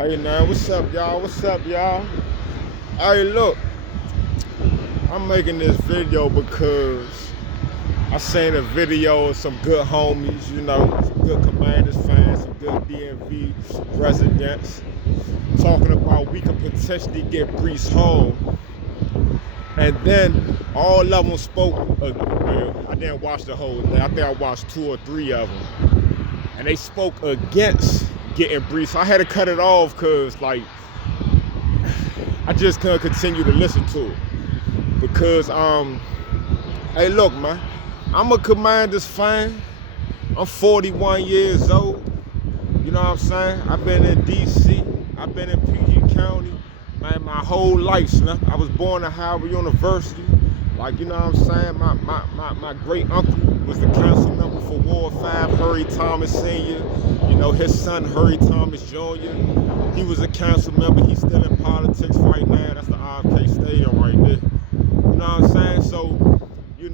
Hey man, what's up y'all? What's up y'all? Hey look, I'm making this video because I seen a video of some good homies, some good Commanders fans, some good DMV residents talking about we could potentially get Breece Hall. And then all of them spoke, well, I didn't watch the whole thing. I think I watched 2 or 3 of them. And they spoke against getting Breece. So I had to cut it off because, I just couldn't continue to listen to it. Because, hey, look, man, I'm a Commanders fan. I'm 41 years old. You know what I'm saying? I've been in D.C. I've been in PG County. Man, my whole life, son. I was born at Howard University. You know what I'm saying? My great uncle was the council member for Ward 5, Hurry Thomas Sr. You know, his son, Hurry Thomas Jr. He was a council member. He's still in politics right now. That's the RFK Stadium right there. You know what I'm saying? So, if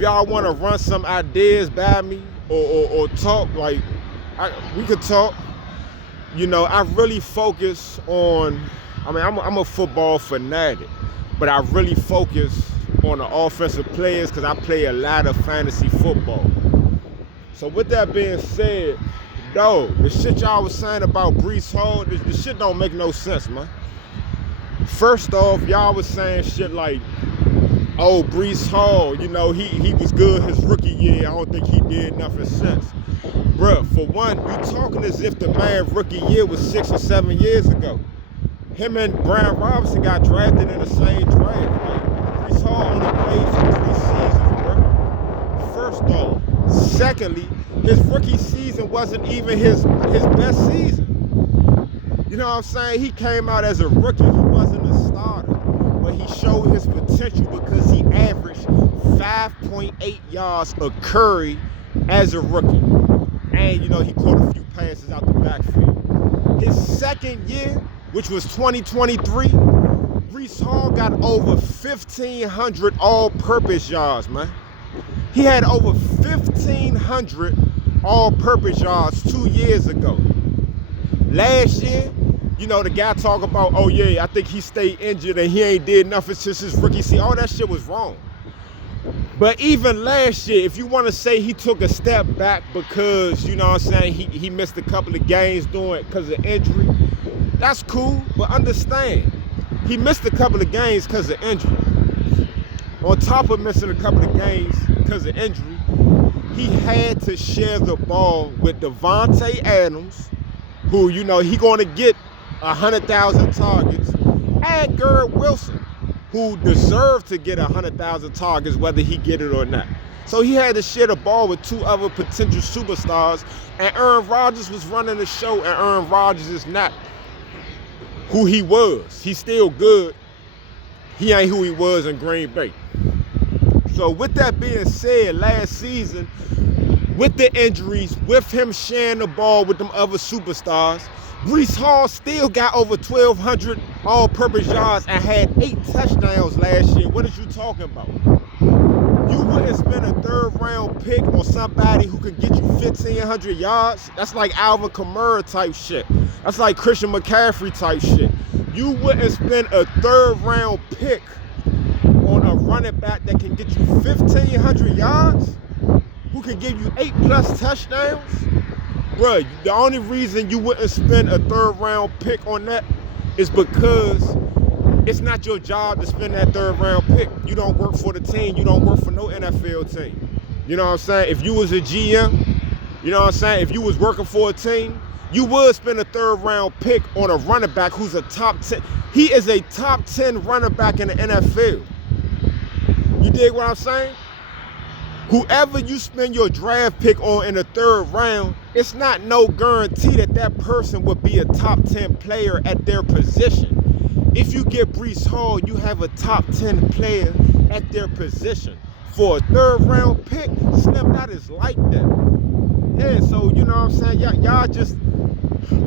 y'all want to run some ideas by me or talk, we could talk. I really focus on, I'm a football fanatic, but I really focus on the offensive players because I play a lot of fantasy football. So with that being said, the shit y'all was saying about Breece Hall, this shit don't make no sense, man. First off, y'all was saying shit like, oh, Breece Hall, he was good his rookie year. I don't think he did nothing since. Bruh, for one, you talking as if the man rookie year was 6 or 7 years ago. Him and Brian Robinson got drafted in the same draft. Breece Hall only played for 3 seasons, bruh. First off. Secondly, his rookie season wasn't even his best season. You know what I'm saying? He came out as a rookie. He wasn't a starter. But he showed his potential because he averaged 5.8 yards a carry as a rookie. And, he caught a few passes out the backfield. His second year, which was 2023, Breece Hall got over 1,500 all-purpose yards, man. He had over 1,500 all-purpose yards 2 years ago. Last year, the guy talk about, oh yeah, I think he stayed injured and he ain't did nothing since his rookie season. All that shit was wrong. But even last year, if you want to say he took a step back because, he missed a couple of games because of injury, that's cool, but understand, he missed a couple of games because of injury. On top of missing a couple of games because of injury, he had to share the ball with Devontae Adams, who, he going to get 100,000 targets, and Garrett Wilson, who deserved to get 100,000 targets, whether he get it or not. So he had to share the ball with 2 other potential superstars, and Aaron Rodgers was running the show, and Aaron Rodgers is not who he was. He's still good. He ain't who he was in Green Bay. So with that being said, last season, with the injuries, with him sharing the ball with them other superstars, Breece Hall still got over 1,200 all-purpose yards and had 8 touchdowns last year. What is you talking about? You wouldn't spend a 3rd-round pick on somebody who could get you 1,500 yards? That's like Alvin Kamara type shit. That's like Christian McCaffrey type shit. You wouldn't spend a 3rd-round pick on a running back that can get you 1,500 yards? Who can give you 8+ touchdowns? Bruh, the only reason you wouldn't spend a 3rd-round pick on that is because it's not your job to spend that 3rd-round pick. You don't work for the team. You don't work for no NFL team. You know what I'm saying? If you was a GM, you know what I'm saying? If you was working for a team, you would spend a 3rd-round pick on a running back who's a top 10. He is a top 10 running back in the NFL. You dig what I'm saying? Whoever you spend your draft pick on in the 3rd round, it's not no guarantee that that person would be a top 10 player at their position. If you get Breece Hall, you have a top 10 player at their position. For a 3rd-round pick, Slim, that is like that. Yeah, so, you know what I'm saying? Y'all just,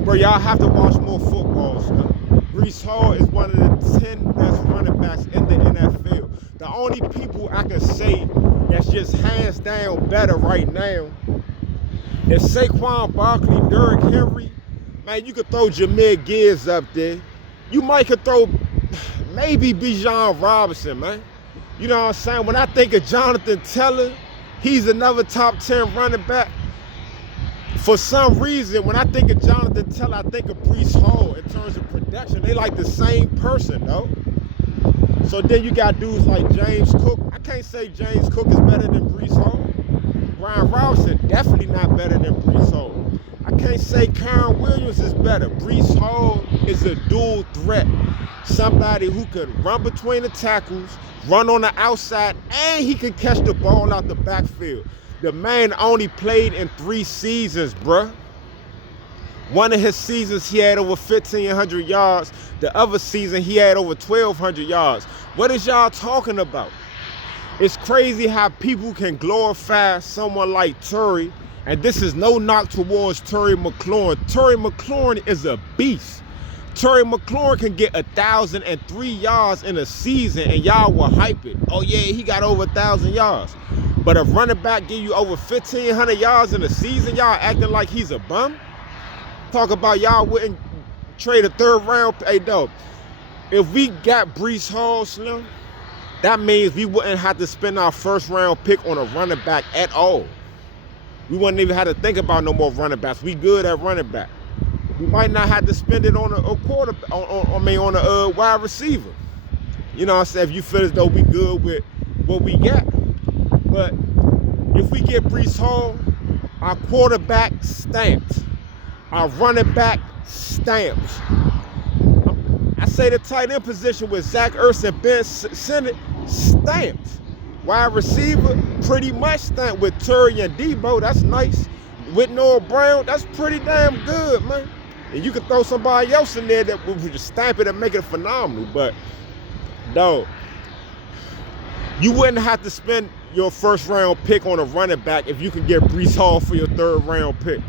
y'all have to watch more football, Slim. Breece Hall is one of the 10 best running backs in the NFL. The only people I can say that's just hands down better right now if Saquon Barkley, Derrick Henry, man, you could throw Jahmyr Gibbs up there. You might could throw maybe Bijan Robinson, man. You know what I'm saying? When I think of Jonathan Taylor, he's another top 10 running back. For some reason, when I think of Jonathan Taylor, I think of Breece Hall in terms of production. They like the same person, though. So then you got dudes like James Cook. I can't say James Cook is better than Breece Hall. Brian Robinson, definitely not better than Breece Hall. I can't say Kyren Williams is better. Breece Hall is a dual threat. Somebody who could run between the tackles, run on the outside, and he can catch the ball out the backfield. The man only played in 3 seasons, bruh. One of his seasons, he had over 1,500 yards. The other season, he had over 1,200 yards. What is y'all talking about? It's crazy how people can glorify someone like Terry, and this is no knock towards Terry McLaurin. Terry McLaurin is a beast. Terry McLaurin can get 1,003 yards in a season, and y'all will hype it. Oh yeah, he got over 1,000 yards. But if running back give you over 1,500 yards in a season, y'all acting like he's a bum? Talk about y'all wouldn't trade a 3rd round. Hey, no. If we got Breece Hall, Slim, that means we wouldn't have to spend our 1st round pick on a running back at all. We wouldn't even have to think about no more running backs. We good at running back. We might not have to spend it on a quarterback, on a wide receiver. You know what I'm saying? If you feel as though we good with what we got. But if we get Breece Hall, our quarterback stamped. Our running back stamps. I say the tight end position with Zach Ertz and Ben Sinnott stamped. Wide receiver, pretty much stamped with Terry and Debo. That's nice. With Noah Brown, that's pretty damn good, man. And you could throw somebody else in there that would just stamp it and make it phenomenal. But, dog, you wouldn't have to spend your 1st round pick on a running back if you can get Breece Hall for your 3rd round pick.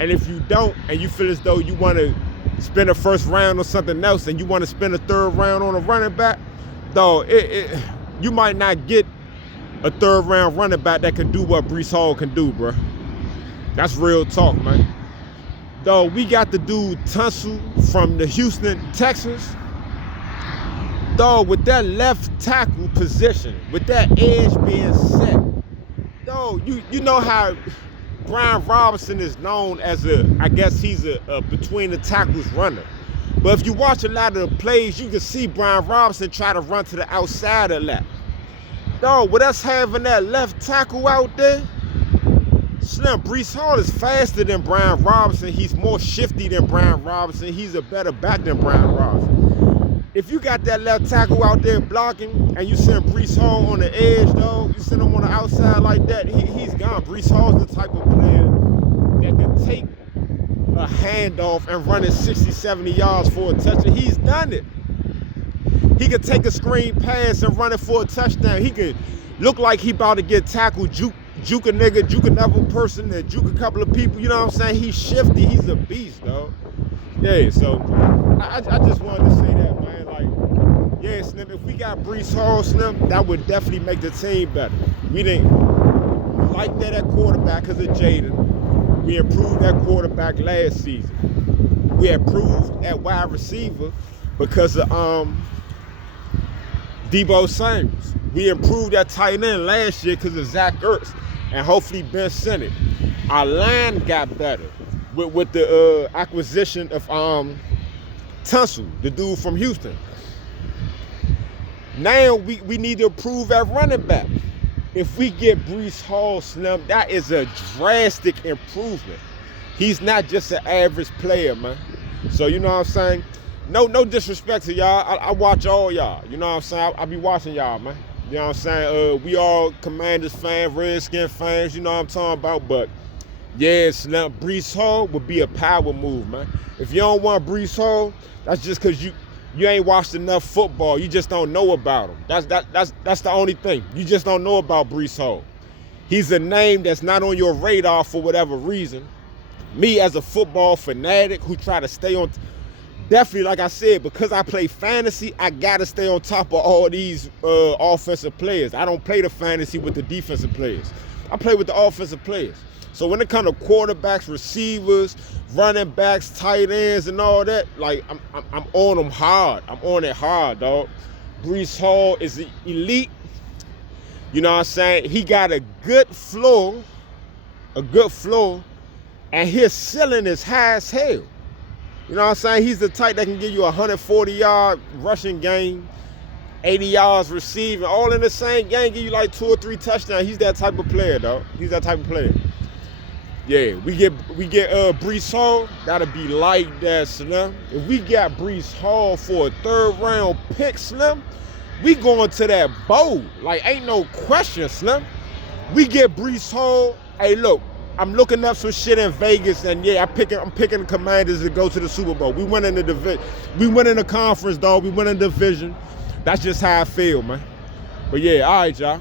And if you don't, and you feel as though you want to spend a 1st round on something else, and you want to spend a 3rd round on a running back, dog, you might not get a 3rd round running back that can do what Breece Hall can do, bro. That's real talk, man. Dog, we got the dude Tunsil from the Houston Texans. Dog, with that left tackle position, with that edge being set, dog, you know how Brian Robinson is known as I guess he's a between the tackles runner. But if you watch a lot of the plays, you can see Brian Robinson try to run to the outside a lot. Dog, with us having that left tackle out there, Slim, Breece Hall is faster than Brian Robinson. He's more shifty than Brian Robinson. He's a better back than Brian Robinson. If you got that left tackle out there blocking and you send Breece Hall on the edge, dog, you send him on the outside like that, he's gone. Breece Hall's the type of player that can take a handoff and run it 60, 70 yards for a touchdown. He's done it. He could take a screen pass and run it for a touchdown. He could look like he about to get tackled, juke a nigga, juke another person, and juke a couple of people. You know what I'm saying? He's shifty. He's a beast, dog. Yeah, so I just wanted to say that, man. Like, yeah, Slim, if we got Breece Hall, Slim, that would definitely make the team better. We didn't like that at quarterback because of Jaden. We improved that quarterback last season. We improved at wide receiver because of Debo Samuels. We improved that tight end last year because of Zach Ertz and hopefully Ben Sinnott. Our line got better with the acquisition of Tunsil, the dude from Houston. Now we need to improve at running back. If we get Breece Hall, Slim, that is a drastic improvement. He's not just an average player, man. So you know what I'm saying? No disrespect to y'all. I watch all y'all. You know what I'm saying? I be watching y'all, man. You know what I'm saying? We all Commanders fans, Redskin fans, you know what I'm talking about. But yeah, Slim, Breece Hall would be a power move, man. If you don't want Breece Hall, that's just because you ain't watched enough football. You just don't know about him. That's the only thing. You just don't know about Breece Hall. He's a name that's not on your radar for whatever reason. Me as a football fanatic who try to stay on, definitely, like I said, because I play fantasy, I gotta stay on top of all these offensive players. I don't play the fantasy with the defensive players. I play with the offensive players. So when it comes to quarterbacks, receivers, running backs, tight ends, and all that, like I'm on them hard. I'm on it hard, dog. Breece Hall is elite. You know what I'm saying? He got a good floor, and his ceiling is high as hell. You know what I'm saying? He's the type that can give you a 140-yard rushing game, 80 yards receiving, all in the same game, give you like 2 or 3 touchdowns. He's that type of player, dog. He's that type of player. Yeah, we get Breece Hall, that'll be like that, Slim. If we got Breece Hall for a 3rd round pick, Slim, we going to that bowl. Like, ain't no question, Slim. We get Breece Hall. Hey, look, I'm looking up some shit in Vegas, and yeah, I'm picking the Commanders to go to the Super Bowl. We win in the division. We win in the conference, dog. We win in the division. That's just how I feel, man. But yeah, all right, y'all.